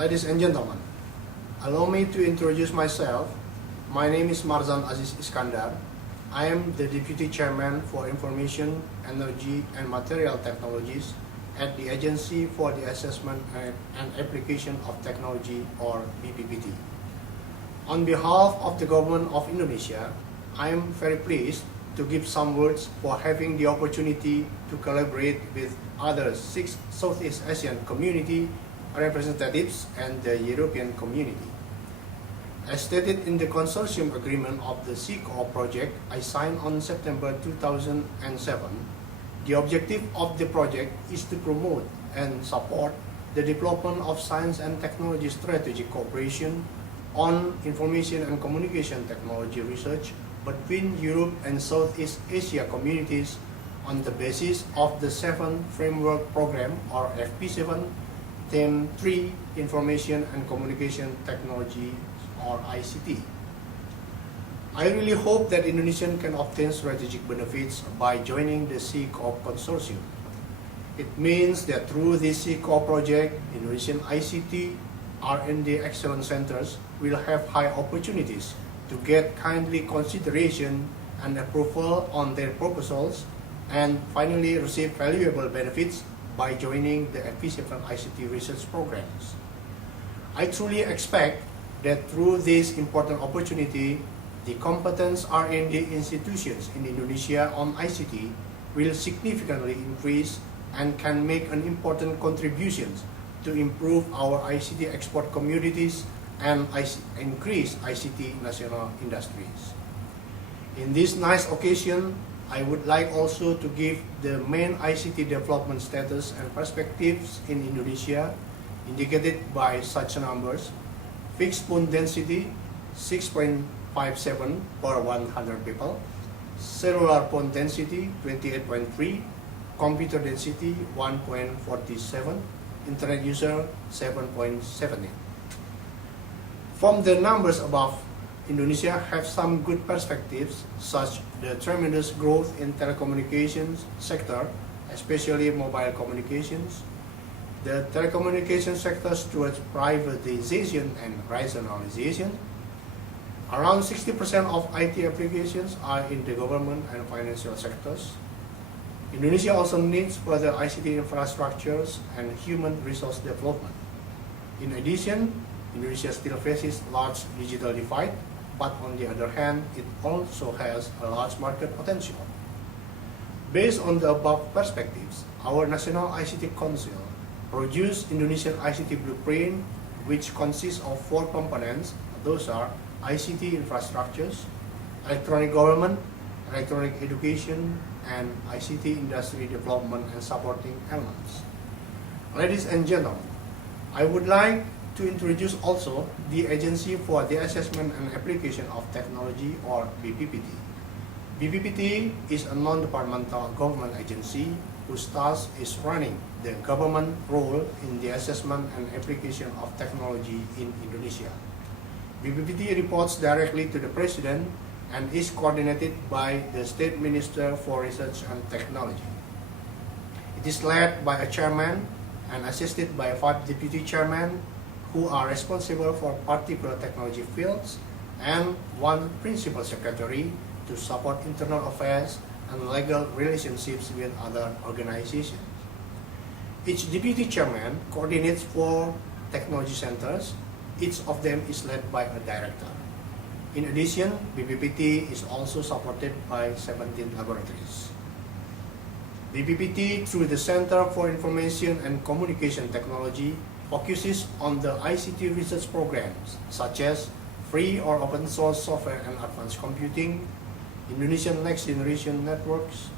Ladies and gentlemen, allow me to introduce myself. My name is Marzan Aziz Iskandar. I am the Deputy Chairman for Information, Energy and Material Technologies at the Agency for the Assessment and Application of Technology, or BPPT. On behalf of the Government of Indonesia, I am very pleased to give some words for having the opportunity to collaborate with other 6 Southeast Asian community representatives and the European community. As stated in the consortium agreement of the C-Co-op project I signed on September 2007, the objective of the project is to promote and support the development of science and technology strategic cooperation on information and communication technology research between Europe and Southeast Asia communities on the basis of the 7th Framework Program, or FP7, Theme 3, Information and Communication Technology, or ICT. I really hope that Indonesia can obtain strategic benefits by joining the C-Co-op consortium. It means that through this C-Co-op project, Indonesian ICT R&D excellence centers will have high opportunities to get kindly consideration and approval on their proposals, and finally receive valuable benefits by joining the FP7 ICT research programs. I truly expect that through this important opportunity, the competent R&D institutions in Indonesia on ICT will significantly increase and can make an important contribution to improve our ICT export communities and increase ICT national industries. In this nice occasion, I would like also to give the main ICT development status and perspectives in Indonesia, indicated by such numbers: fixed phone density 6.57 per 100 people, cellular phone density 28.3, computer density 1.47, internet user 7.70. From the numbers above, Indonesia have some good perspectives, such the tremendous growth in telecommunications sector, especially mobile communications, the telecommunications sectors towards privatization and rationalization. Around 60% of IT applications are in the government and financial sectors. Indonesia also needs further ICT infrastructures and human resource development. In addition, Indonesia still faces large digital divide, but on the other hand, it also has a large market potential. Based on the above perspectives, our National ICT Council produced Indonesian ICT Blueprint, which consists of 4 components. Those are ICT infrastructures, electronic government, electronic education, and ICT industry development and supporting elements. Ladies and gentlemen, I would like to introduce also the Agency for the Assessment and Application of Technology, or BPPT. BPPT is a non-departmental government agency whose task is running the government role in the assessment and application of technology in Indonesia. BPPT reports directly to the President and is coordinated by the State Minister for Research and Technology. It is led by a chairman and assisted by 5 deputy chairmen who are responsible for particular technology fields, and 1 principal secretary to support internal affairs and legal relationships with other organizations. Each deputy chairman coordinates 4 technology centers. Each of them is led by a director. In addition, BPPT is also supported by 17 laboratories. BPPT, through the Center for Information and Communication Technology, focuses on the ICT research programs such as free or open source software and advanced computing, Indonesian next generation networks,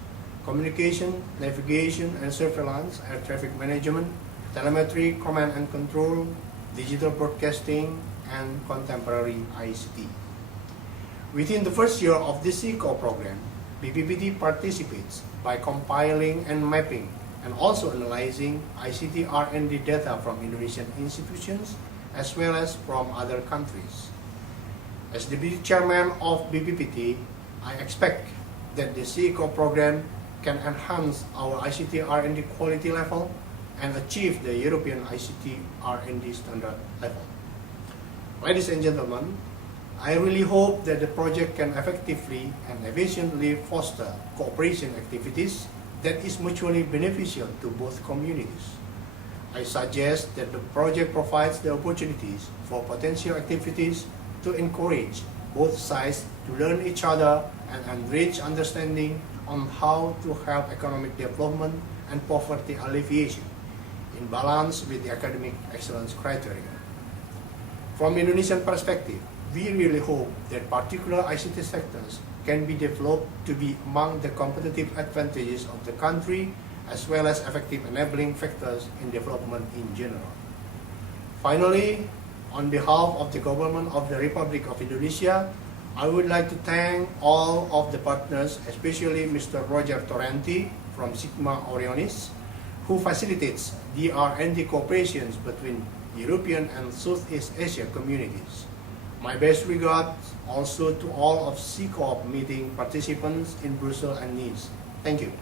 communication, navigation and surveillance, air traffic management, telemetry, command and control, digital broadcasting, and contemporary ICT. Within the first year of the C-Co program, BPPT participates by compiling and mapping and also analyzing ICT R&D data from Indonesian institutions as well as from other countries. As Deputy Chairman of BPPT, I expect that the C-Co program can enhance our ICT R&D quality level and achieve the European ICT R&D standard level. Ladies and gentlemen, I really hope that the project can effectively and efficiently foster cooperation activities that is mutually beneficial to both communities. I suggest that the project provides the opportunities for potential activities to encourage both sides to learn each other and enrich understanding on how to help economic development and poverty alleviation in balance with the academic excellence criteria. From Indonesian perspective, we really hope that particular ICT sectors can be developed to be among the competitive advantages of the country as well as effective enabling factors in development in general. Finally, on behalf of the Government of the Republic of Indonesia, I would like to thank all of the partners, especially Mr. Roger Torrenti from Sigma Orionis, who facilitates the R&D cooperations between European and Southeast Asia communities. My best regards also to all of CCOOP meeting participants in Brussels and Nice. Thank you.